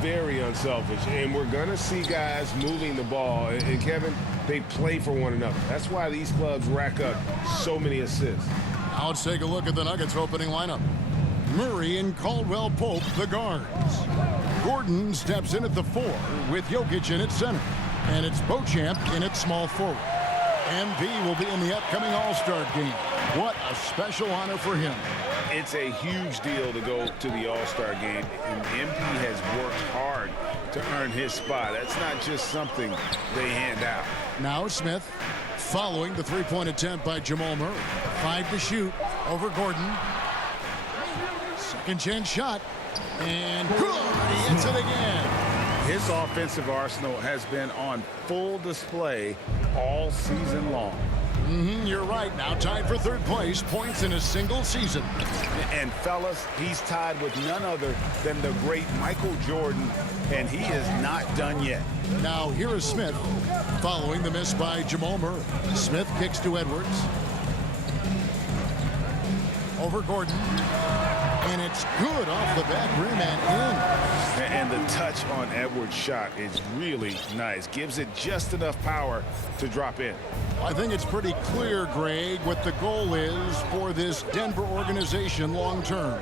very unselfish, and we're going to see guys moving the ball. And Kevin, they play for one another. That's why these clubs rack up so many assists. Now let's take a look at the Nuggets opening lineup. Murray and Caldwell Pope, the guards. Gordon steps in at the 4 with Jokic in at center. And it's Beauchamp in at small forward. MP will be in the upcoming All-Star game. What a special honor for him. It's a huge deal to go to the All-Star game, and MP has worked hard to earn his spot. That's not just something they hand out. Now Smith following the three-point attempt by Jamal Murray. 5 to shoot over Gordon. Second chance shot. And good. He hits it again. His offensive arsenal has been on full display all season long. You're right. Now tied for third place. Points in a single season. And fellas, he's tied with none other than the great Michael Jordan, and he is not done yet. Now here is Smith following the miss by Jamal Murray. Smith kicks to Edwards. Over Gordon. And it's good off the back rim and in. And the touch on Edwards' shot is really nice. Gives it just enough power to drop in. I think it's pretty clear, Greg, what the goal is for this Denver organization long term.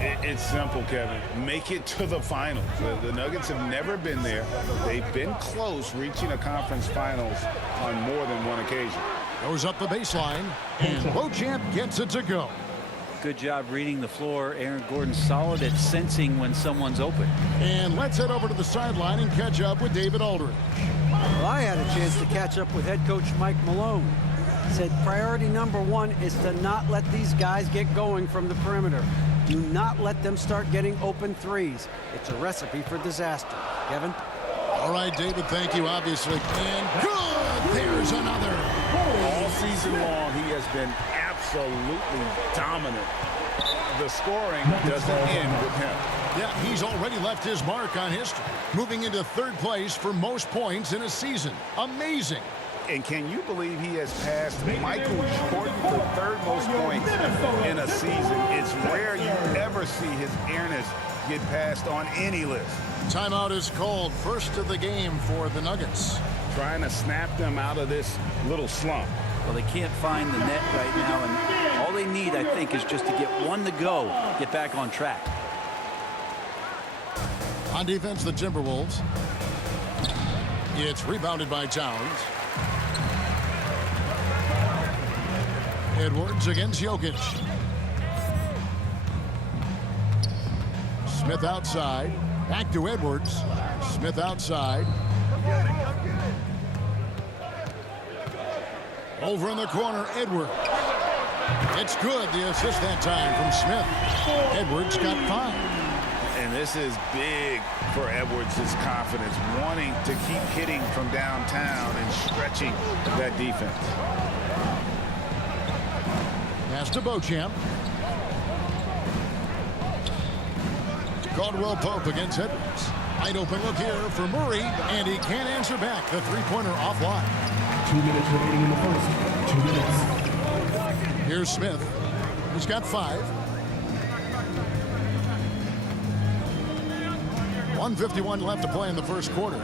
It's simple, Kevin. Make it to the finals. The Nuggets have never been there. They've been close reaching a conference finals on more than one occasion. Goes up the baseline, and Beauchamp gets it to go. Good job reading the floor. Aaron Gordon solid at sensing when someone's open. And let's head over to the sideline and catch up with David Aldridge. Well, I had a chance to catch up with head coach Mike Malone. Said priority number 1 is to not let these guys get going from the perimeter. Do not let them start getting open threes. It's a recipe for disaster. Kevin? All right, David, thank you, obviously. And good! There's another. All season long, he has been absolutely dominant. The scoring doesn't end with him. Yeah, he's already left his mark on history, moving into third place for most points in a season. Amazing. And can you believe he has passed Michael Jordan for third most points in a season? It's rare you ever see his airness get passed on any list. Timeout is called. First of the game for the Nuggets. Trying to snap them out of this little slump. Well, they can't find the net right now, and all they need, I think, is just to get one to go, get back on track. On defense, the Timberwolves. It's rebounded by Towns. Edwards against Jokic. Smith outside. Back to Edwards. Smith outside. Over in the corner, Edwards. It's good. The assist that time from Smith. Edwards got 5. And this is big for Edwards' confidence, wanting to keep hitting from downtown and stretching that defense. Pass to Beauchamp. Caldwell Pope against Edwards. Wide open look here for Murray, and he can't answer back. The three-pointer offline. 2 minutes remaining in the first. 2 minutes. Here's Smith. He's got 5. 1:51 left to play in the first quarter.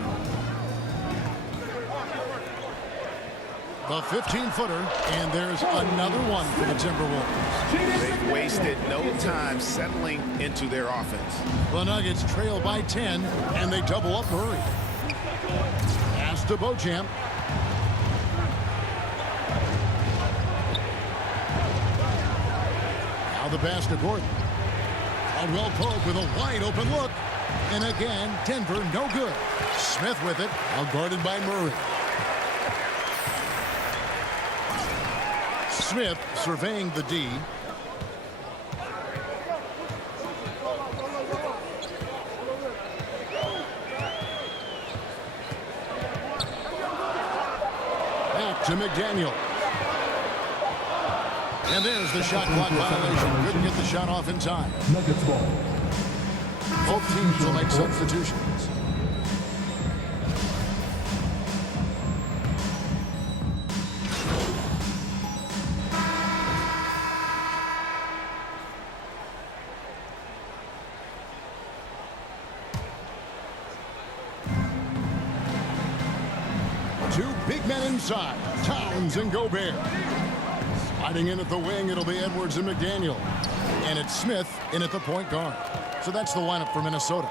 The 15-footer, and there's another one for the Timberwolves. They've wasted no time settling into their offense. The Nuggets trail by 10, and they double up Murray. Pass to Beauchamp. Now the pass to Gordon. Caldwell Pope with a wide open look. And again, Denver no good. Smith with it, now guarded by Murray. Smith surveying the D. Back to McDaniel. And there's the shot clock violation. Couldn't get the shot off in time. Nuggets ball. Both teams will make substitutions. Two big men inside, Towns and Gobert. Sliding in at the wing, it'll be Edwards and McDaniel. And it's Smith in at the point guard. So that's the lineup for Minnesota.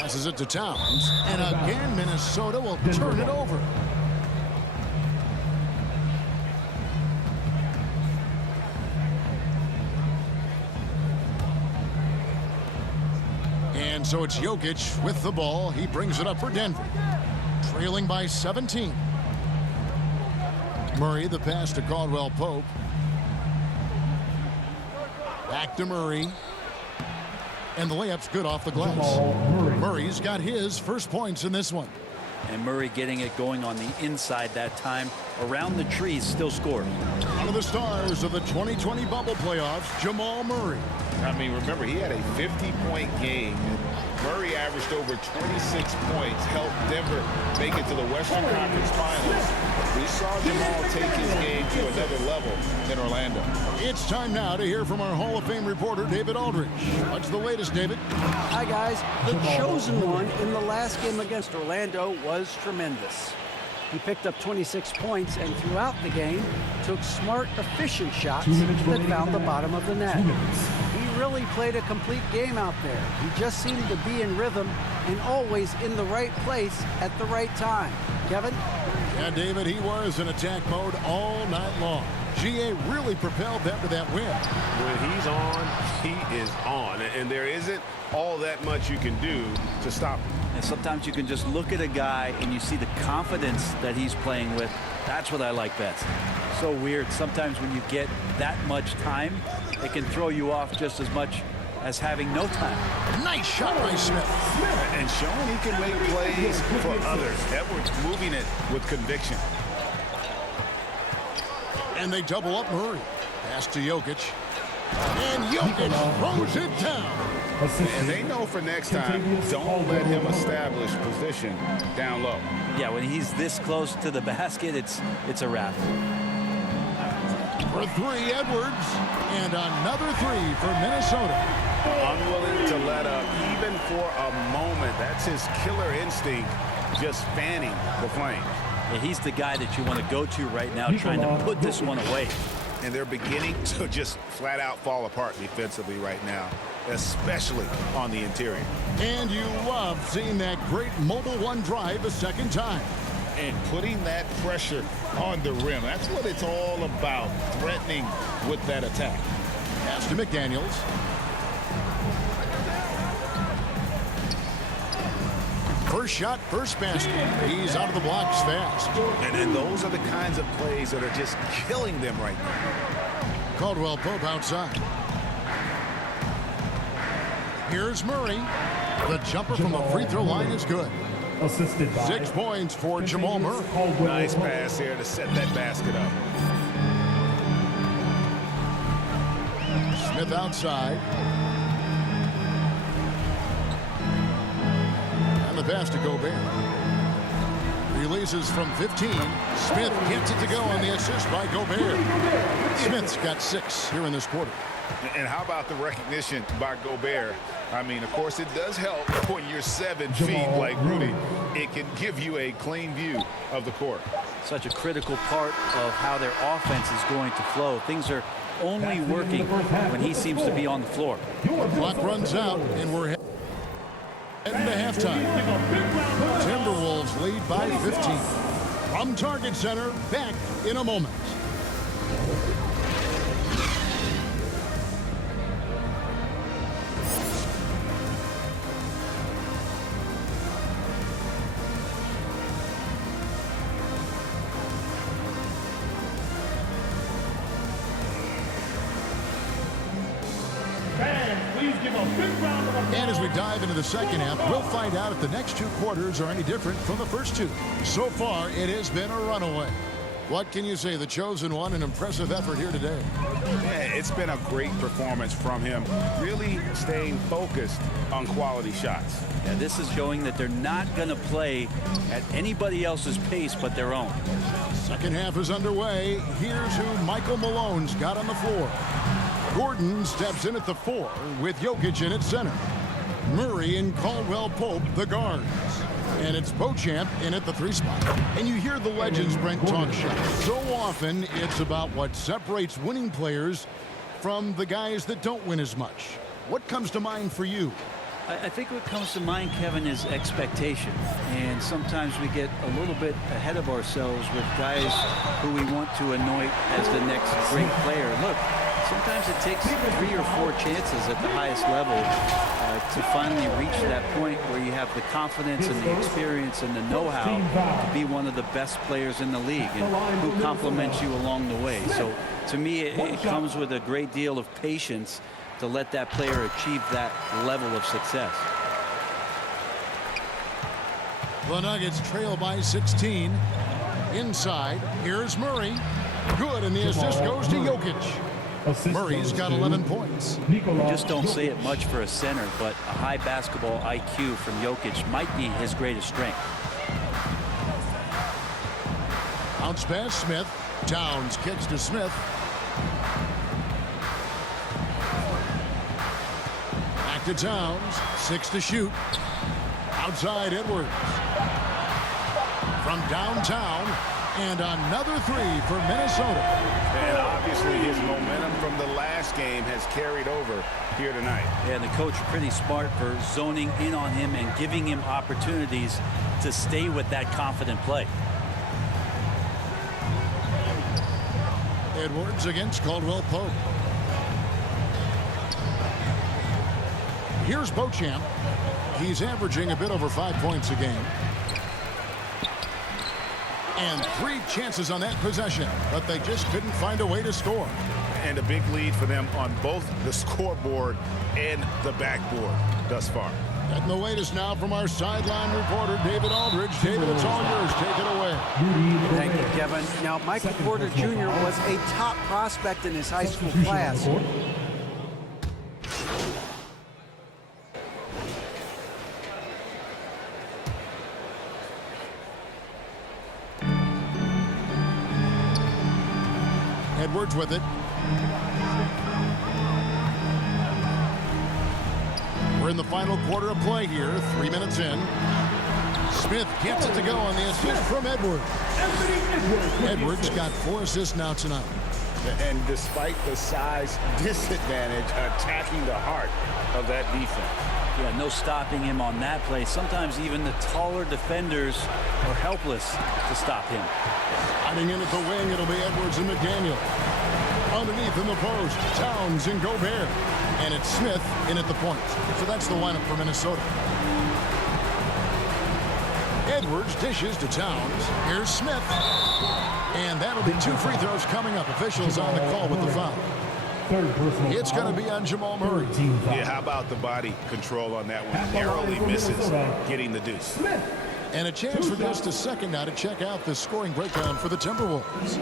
Passes it to Towns. And again, Minnesota will turn it over. And so it's Jokic with the ball. He brings it up for Denver. Trailing by 17. Murray, the pass to Caldwell Pope. Back to Murray. And the layup's good off the glass. Murray's got his first points in this one. And Murray getting it going on the inside that time. Around the trees, still scored. One of the stars of the 2020 bubble playoffs, Jamal Murray. I mean, remember, he had a 50-point game. Murray averaged over 26 points, helped Denver make it to the Western Conference Finals. We saw Jamal take his game to another level in Orlando. It's time now to hear from our Hall of Fame reporter, David Aldridge. What's the latest, David? Hi, guys. The chosen one in the last game against Orlando was tremendous. He picked up 26 points and throughout the game took smart, efficient shots that found the bottom of the net. He really played a complete game out there. He just seemed to be in rhythm and always in the right place at the right time. Kevin? Yeah, David, he was in attack mode all night long. GA really propelled them to that win. When he's on, he is on. And there isn't all that much you can do to stop him. And sometimes you can just look at a guy and you see the confidence that he's playing with. That's what I like best. So weird. Sometimes when you get that much time, it can throw you off just as much as having no time. Nice shot by Smith. And showing he can make plays for others. Edwards moving it with conviction. And they double up Murray. Pass to Jokic. And Jokic throws it down. And they know for next time, don't let him establish position down low. Yeah, when he's this close to the basket, it's a wrap. For three, Edwards. And another three for Minnesota. Unwilling to let up even for a moment. That's his killer instinct, just fanning the flames. Yeah, he's the guy that you want to go to right now, trying to put this one away. And they're beginning to just flat out fall apart defensively right now, especially on the interior. And you love seeing that great mobile one drive a second time. And putting that pressure on the rim. That's what it's all about, threatening with that attack. Pass to McDaniels. First shot, first basket. He's out of the blocks fast. And those are the kinds of plays that are just killing them right now. Caldwell Pope outside. Here's Murray. The jumper from the free throw line is good. Assisted by 6 points for Jamal Murray. Nice pass here to set that basket up. Smith outside. And the pass to Gobert. Releases from 15. Smith gets it to go on the assist by Gobert. Smith's got 6 here in this quarter. And how about the recognition by Gobert? I mean, of course, it does help when you're 7 feet like Rudy. It can give you a clean view of the court. Such a critical part of how their offense is going to flow. Things are only working when he seems to be on the floor. Clock runs out, and we're heading to halftime. Timberwolves lead by 15. From Target Center, back in a moment. And as we dive into the second half, we'll find out if the next 2 quarters are any different from the first 2. So far, it has been a runaway. What can you say? The chosen one, an impressive effort here today. Yeah, it's been a great performance from him, really staying focused on quality shots. Yeah, this is showing that they're not going to play at anybody else's pace but their own. Second half is underway. Here's who Michael Malone's got on the floor. Gordon steps in at the 4 with Jokic in at center. Murray and Caldwell Pope, the guards. And it's Beauchamp in at the 3 spot. And you hear the legends, Brent, talk shop. So often, it's about what separates winning players from the guys that don't win as much. What comes to mind for you? I think what comes to mind, Kevin, is expectation. And sometimes we get a little bit ahead of ourselves with guys who we want to anoint as the next great player. Look, sometimes it takes 3 or 4 chances at the highest level to finally reach that point where you have the confidence and the experience and the know-how to be one of the best players in the league and who compliments you along the way. So to me, it comes with a great deal of patience to let that player achieve that level of success. The Nuggets trail by 16. Inside, here's Murray. Good, and the assist goes to Jokic. Murray's got 11 points. You just don't see it much for a center, but a high basketball IQ from Jokic might be his greatest strength. Bounce pass, Smith. Towns kicks to Smith. Back to Towns. 6 to shoot. Outside Edwards. From downtown. And another 3 for Minnesota. And obviously his momentum from the last game has carried over here tonight. Yeah, the coach pretty smart for zoning in on him and giving him opportunities to stay with that confident play. Edwards against Caldwell Pope. Here's Beauchamp. He's averaging a bit over 5 points a game. And 3 chances on that possession, but they just couldn't find a way to score. And a big lead for them on both the scoreboard and the backboard thus far. And the latest now from our sideline reporter, David Aldridge. David, it's all yours. Take it away. Thank you, Kevin. Now, Michael Porter Jr. was a top prospect in his high school class. Edwards with it. We're in the final quarter of play here. 3 minutes in. Smith gets it to go on the assist from Edwards. Edwards got 4 assists now tonight. And despite the size disadvantage, attacking the heart of that defense. Yeah, no stopping him on that play. Sometimes even the taller defenders are helpless to stop him. Hiding in at the wing, it'll be Edwards and McDaniel. Underneath in the post, Towns and Gobert. And it's Smith in at the point. So that's the lineup for Minnesota. Edwards dishes to Towns. Here's Smith. And that'll be 2 free throws coming up. Officials on the call with the foul. It's going to be on Jamal Murray. Yeah, how about the body control on that one? Narrowly misses getting the deuce. And a chance for just a second now to check out the scoring breakdown for the Timberwolves.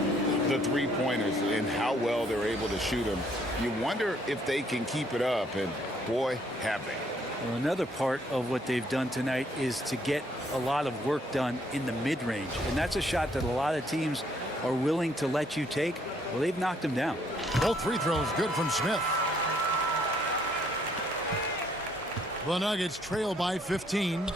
The 3-pointers and how well they're able to shoot them. You wonder if they can keep it up, and boy, have they. Well, another part of what they've done tonight is to get a lot of work done in the mid-range. And that's a shot that a lot of teams are willing to let you take. Well, they've knocked them down. Both free throws good from Smith. The Nuggets trail by 15.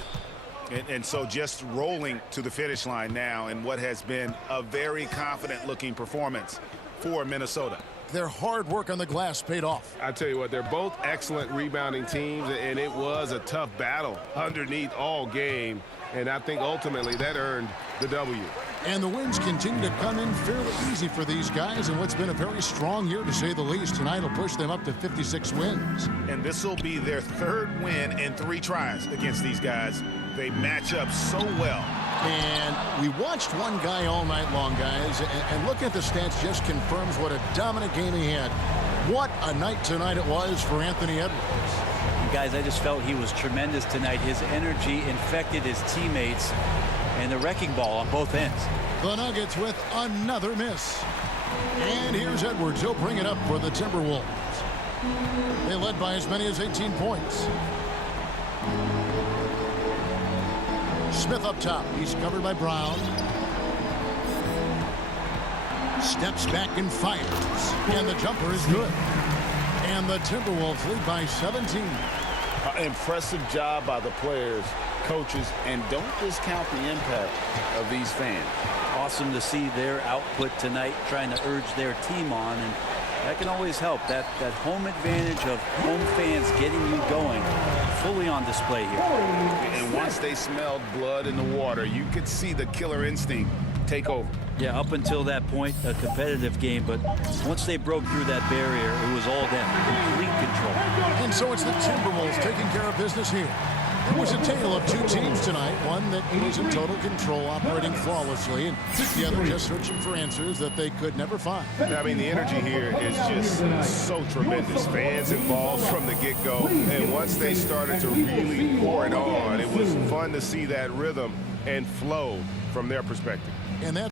And so just rolling to the finish line now in what has been a very confident-looking performance for Minnesota. Their hard work on the glass paid off. I tell you what, they're both excellent rebounding teams, and it was a tough battle underneath all game. And I think ultimately that earned the W. And the wins continue to come in fairly easy for these guys in what's been a very strong year, to say the least. Tonight will push them up to 56 wins. And this will be their 3rd win in 3 tries against these guys. They match up so well. And we watched one guy all night long, guys, and looking at the stats just confirms what a dominant game he had. What a night tonight it was for Anthony Edwards. And guys, I just felt he was tremendous tonight. His energy infected his teammates, and the wrecking ball on both ends. The Nuggets with another miss. And here's Edwards. He'll bring it up for the Timberwolves. They led by as many as 18 points. Smith up top. He's covered by Brown. Steps back and fires. And the jumper is good. And the Timberwolves lead by 17. Impressive job by the players, coaches, and don't discount the impact of these fans. Awesome to see their output tonight, trying to urge their team on, and that can always help. That home advantage of home fans getting you going, fully on display here. And once they smelled blood in the water, you could see the killer instinct take over. Yeah, up until that point, a competitive game, but once they broke through that barrier, it was all them, complete control. And so it's the Timberwolves taking care of business here. It was a tale of two teams tonight, one that was in total control, operating flawlessly, and the other just searching for answers that they could never find. I mean, the energy here is just so tremendous. Fans involved from the get-go, and once they started to really pour it on, it was fun to see that rhythm and flow from their perspective. And that